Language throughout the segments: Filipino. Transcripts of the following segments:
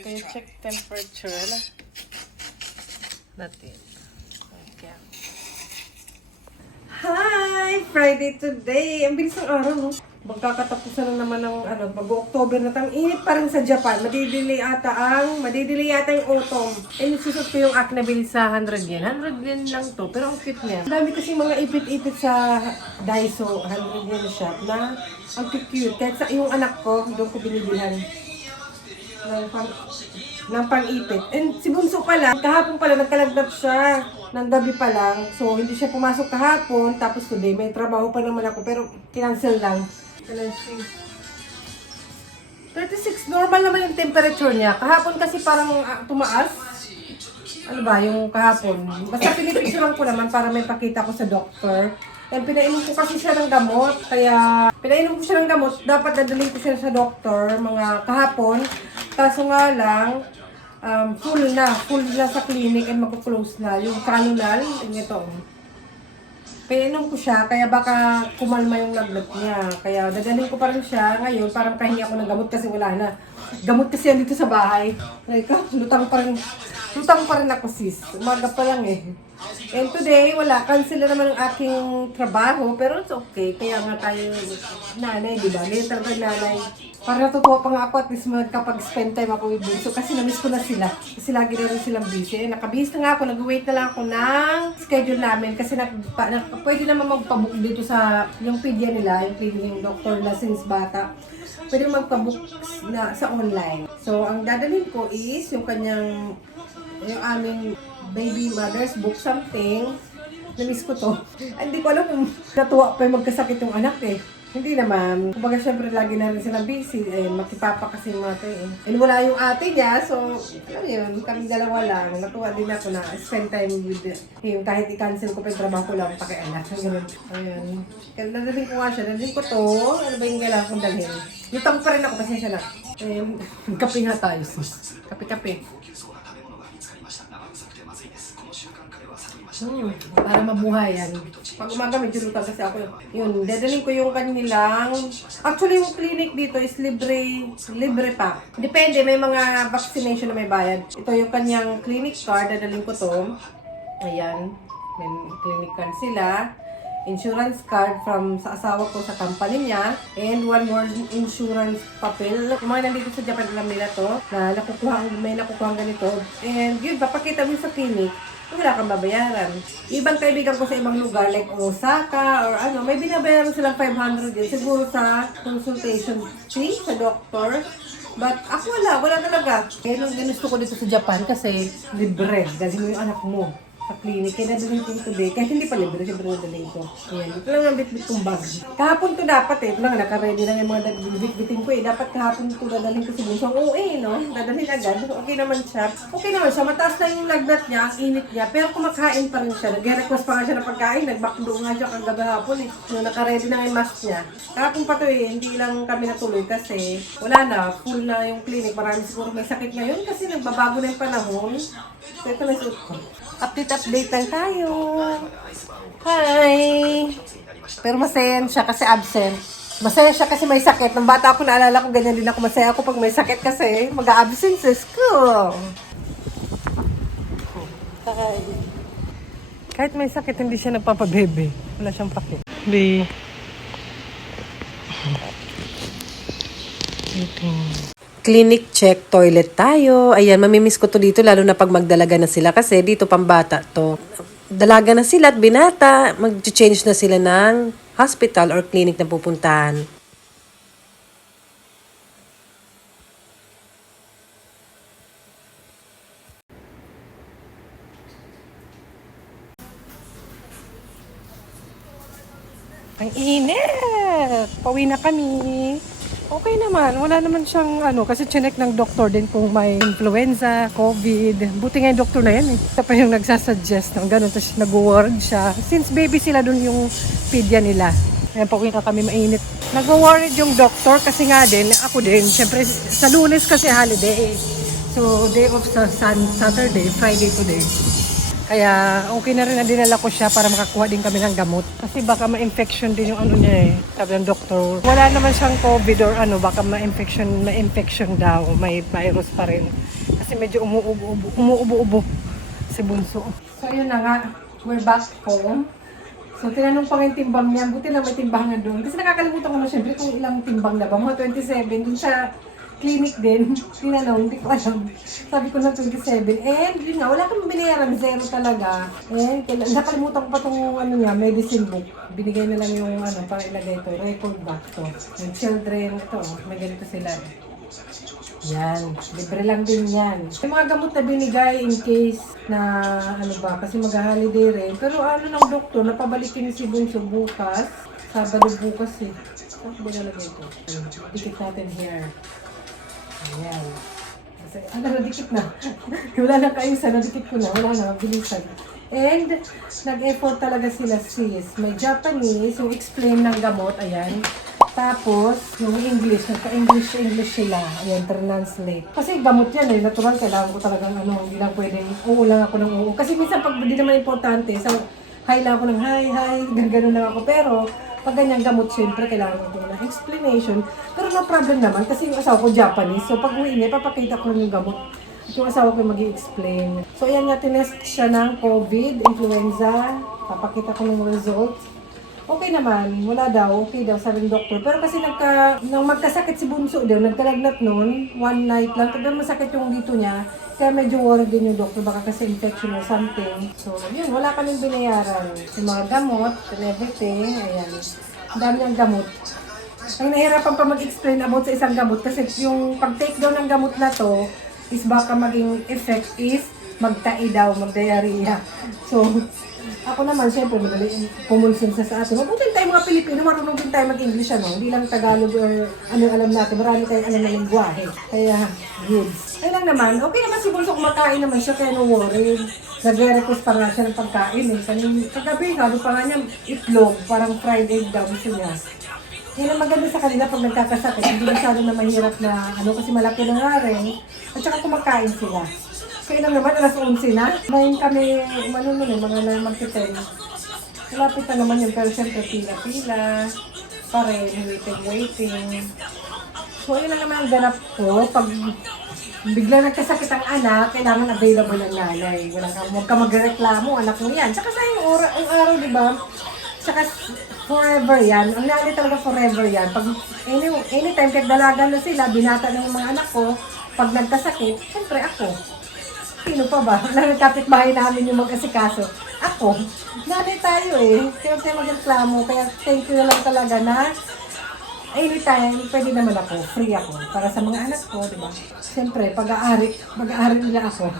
Okay, check temperature. Hala. Natin. Okay. Hi! Friday today! Ang bilis ng araw, no? Magkakatapusan na naman ng mag-October na tang init pa rin sa Japan. Madidelay yata yung autumn. And susot ko yung akin na bili sa 100 yen. 100 yen lang to, pero ang cute niya. Ang dami kasi mga ipit-ipit sa Daiso 100 yen shop na ang cute. Kahit sa yung anak ko, doon ko binibilhan ng pang-ipit. And si Bunso pala, kahapon pala nagkalagdat siya ng gabi pa lang. So, hindi siya pumasok kahapon. Tapos today, may trabaho pa naman ako. Pero, cancel lang. 36, normal naman yung temperature niya. Kahapon kasi parang tumaas. Ano ba, yung kahapon. Basta pinipicturean ko naman para may pakita ko sa doctor. And pinainom ko kasi siya ng gamot. Kaya, pinainom ko siya ng gamot. Dapat dadalhin ko siya sa doctor mga kahapon. Kaso nga lang, full na sa clinic and magpo-close na. Yung cannular, ito. Pinainom ko siya, kaya baka kumalma yung lagnat niya. Kaya dadalhin ko pa rin siya ngayon, parang kahingi ako ng gamot kasi wala na. Gamot kasi yan dito sa bahay. Lutang pa rin ako sis. Umaga pa lang eh. And today, wala. Cancel na naman ang aking trabaho, pero it's okay. Kaya nga tayo nanay, di ba? Ngayon talaga nanay. Para natutuwa pa nga ako at least magkapag-spend time ako with Bunso kasi na-miss ko na sila. Kasi lagi na rin silang busy. Nakabihis na nga ako, nag-wait na lang ako ng schedule namin kasi pwede naman magpabook dito sa yung pedia nila, yung clinic doctor na since bata. Pwede magpabook na sa online. So, ang dadalhin ko is yung aming baby mother's book something. Na-miss ko to. Hindi ko alam kung natuwa pa yung magkasakit yung anak eh. Hindi naman. Kumbaga syempre lagi na rin silang busy. Eh, makipapa kasi mga ito eh. And wala yung ate niya. So, alam yun, kami dalawa lang. Natuwa din ako na spend time with him. Kahit i-cancel ko pa yung trabaho ko lang pakianak. Ganun. Ayun. Kaya dadalhin ko nga siya. Dadalhin ko to. Ano ba yung kailangan kong dalhin? Lutang pa rin ako. Pasensya na. Kape nga tayo. Kape-kape. Para mabuhay yan. Pag umaga medyo lutang kasi ako yun. Dadalhin ko yung kanilang, actually yung clinic dito is libre pa. Depende, may mga vaccination na may bayad. Ito yung kanyang clinic card, dadalhin ko to. Ayan, may clinic card sila. Insurance card sa asawa ko sa company niya. And one more insurance papel. Kung mga nandito sa Japan, alam nila to, na may nakukuhang ganito. And yun, papakita mo sa clinic. Wala kang babayaran. Ibang kaibigan ko sa ibang lugar like Osaka or may binabayaran silang 500 din. Siguro sa consultation fee sa doctor. But ako wala talaga. Kaya nung ginusto ko dito sa Japan kasi libre. Dahil mo yung anak mo sa clinic. Kaya nadalhin ko today. Kahit hindi pa libre, siyempre nadalhin ko. Ayan. Ito lang ang bit-bit kong bag. Kahapon to dapat eh. Ito lang, naka-ready lang yung mga bit-biting ko eh. Dapat kahapon to dadalhin ko si Bunso. Oo no? Dadalhin agad. Okay naman siya. Mataas na yung lagnat niya, ang init niya. Pero kumakain pa rin siya. Nag-request pa nga siya ng pagkain. Nag-backdo nga siya kagabi hapon eh. Naka-ready na yung mask niya. Kahapon pa to eh. Hindi lang kami natuloy kasi wala na. Full na yung clinic. Marami siguro may sakit ngayon kasi nagbabago na yung panahon. So ito na suot ko. Update lang tayo. Hi! Pero masaya siya kasi absent. Masaya siya kasi may sakit. Nung bata ako, naalala ko, ganyan din ako. Masaya ako pag may sakit kasi mag-a-absent sa school. Hi! Kahit may sakit, hindi siya nagpapabebe. Wala siyang pakit. Hindi. Clinic check, toilet tayo. Ayan, mamimiss ko to dito lalo na pag magdalaga na sila kasi dito pambata to. Dalaga na sila at binata, mag-change na sila ng hospital or clinic na pupuntahan. Ang init! Pauwi na kami. Okay naman, wala naman siyang kasi chinek ng doktor din kung may influenza, COVID. Buti nga yung doktor na yan eh. Siya pa yung nagsasuggest ng gano'n, tapos nag-ward siya. Since baby sila dun yung pedia nila. Ayan, pauwi na kami mainit. Nag-worried yung doktor kasi nga din, ako din, syempre sa Lunes kasi holiday. So, day off sa Saturday, Friday today. Kaya okay na rin na dinala ko siya para makakuha din kami ng gamot. Kasi baka ma-infection din yung ano niya eh. Sabi ng doktor. Wala naman siyang COVID or ano, baka ma-infection daw. May virus pa rin. Kasi medyo umuubo-ubo si Bunso. So yun na nga, we're back home. So tinanong pa yung timbang niya, buti na may timbangan doon. Kasi nakakalimutan ko na syempre kung ilang timbang na ba. Mga 27, dun sa clinic din, tinanong, hindi ko alam. Sabi ko na 27. And yun nga, wala kang binayaran, zero talaga. And nakalimutan ko pa itong ano niya, medicine book. Binigay na lang yung ano, para ilagay ito, record back to. Yung children, ito, may ganito sila. Yan, libre lang din yan. Yung mga gamot na binigay in case na ano ba, kasi mag-holiday rin. Pero ano ng doktor, napabalikin si Bunso bukas. Sabado bukas eh. Saan ko ba nalagay ito? Dikit natin here. Ayan. Kasi, nadikit na. Wala na kayo sa nadikit ko na. Wala na, bilisan. And, nag-effort talaga sila sis. May Japanese, yung explain ng gamot, ayan. Tapos, yung English, nagka-English sila. Ayan, translate. Kasi gamot yan eh, natural, kailangan ko talagang ano, hindi lang pwedeng, oo lang ako ng oo. Kasi minsan pag hindi naman importante, so, hi lang ako ng hi, gano'n lang ako. Pero, pag ganyan gamot, syempre, kailangan ko ng explanation. Pero no problem naman, kasi yung asawa ko Japanese. So, pag uwi niya, papakita ko yung gamot. At yung asawa ko mag-i-explain. So, ayan nga, tinest siya ng COVID, influenza. Papakita ko ng results. Okay naman, wala daw, okay daw, sabi ng doktor. Pero kasi nang magkasakit si Bunso daw, nagkalagnat noon, one night lang. Pero masakit yung dito niya. Kaya medyo worried din yung doktor, baka kasi infection or something. So, yun, wala kaming binayaran. Yung mga gamot and everything, ayan. Ang dami ng gamot. Ang nahirapan pa mag-explain about sa isang gamot kasi yung pag-take daw ng gamot na to is baka maging effect is magtai daw, mag-diarrhea. So, ako naman, syempre, madali pumulsin sa atin. Mabuti tayo mga Pilipino, marunong din tayo mag-English, ano? Hindi lang Tagalog or ano alam natin. Marami tayong alam na lingwahe. Kaya, goods. Ayun lang naman. Okay naman si Bunso, kumakain naman siya, kaya no worry. Nag-request pa nga siya ng pagkain eh. Kagabi, sabi pa nga niya, itlog, parang fried egg daw gusto niya. Yan ang maganda sa kanila pag nagkakasakit. Hindi masyado na mahirap na, ano, kasi malaki na nga rin. At saka kumakain sila. Kaya lang naman, alas 11 na. Ngayon kami, manunod mga mag-10. Malapit na naman yun, pero siyempre pila-pila. Pa rin, waiting. So, ayun lang naman ang ganap ko. Pag bigla nagkasakit ang anak, kailangan available ang nanay. Huwag ka magreklamo, anak mo yan. Tsaka sa yung araw, di ba? Tsaka forever yan. Ang nanay talaga forever yan. Pag anytime, kahit dalaga na sila, binata ng mga anak ko, pag nagkasakit, siyempre ako. Sino pa ba? Kapit-bahay namin yung mag-asikaso. Ako. Nanay tayo eh. Kaya tayo magreklamo. Kaya thank you na lang talaga na anytime, pwede naman ako. Free ako. Para sa mga anak ko, di ba? Siyempre, pag-aari nila ako.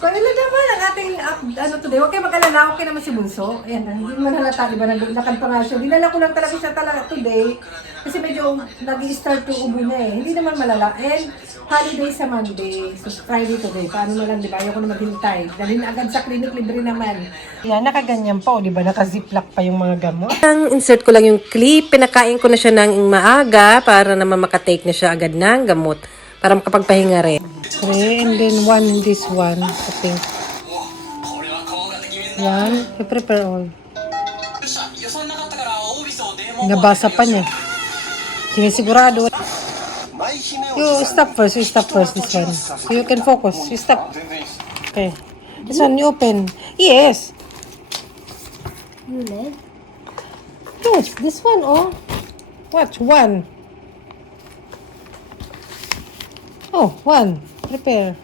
Kung ilan naman ang ating, ano today, huwag kayo mag-alala, okay naman si Bunso. Ayan, hindi mo halata, di ba? Naglakad pa nga siya. Dinala ko lang talaga siya talaga today. Kasi medyo nag-i-start yung ubo niya eh. Hindi naman malala. And holiday sa Monday. So Friday today. Paano na lang, di ba? Ayoko na maghintay. Dalhin agad sa clinic, libre naman. Yan, nakaganyan pa, di ba? Naka-ziplock pa yung mga gamot. Insert ko lang yung clip. Pinakain ko na siya ng maaga para naman makatake na siya agad ng gamot. Para makapagpahinga rin. Okay, and then this one, I think. Yan, you prepare all. Nabasa pa niya. Sinisigurado. You stop first, this one. So you can focus. You stop. Okay. This one, you open. Yes. You live? Yes, this one, oh. Watch, one. Oh, one. Prepare.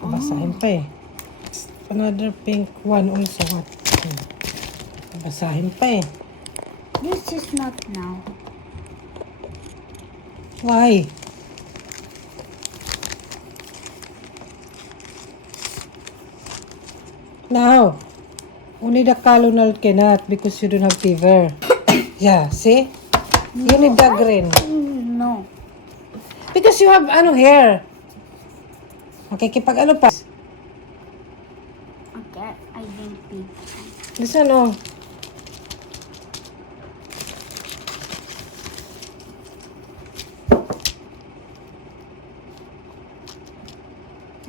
Basahin pa eh. Another pink one also. What? Basahin pa eh. This is not now. Why? Now, only the colonel cannot because you don't have fever. Yeah, see? You need the green. No. Because you have hair. Okay, kipag pa. Okay, I didn't pee. This one, oh.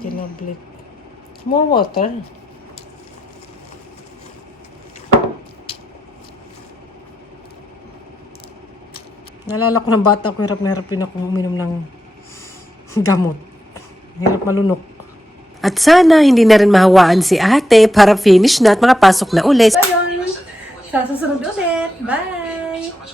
Kinablik. More water. Nalala ko ng bata ko, hirap na hirap din ako uminom ng gamot. Hirap malunok. At sana hindi na rin mahawaan si ate para finish na at makapasok na ulit. So yun, sa susunod ulit. Bye!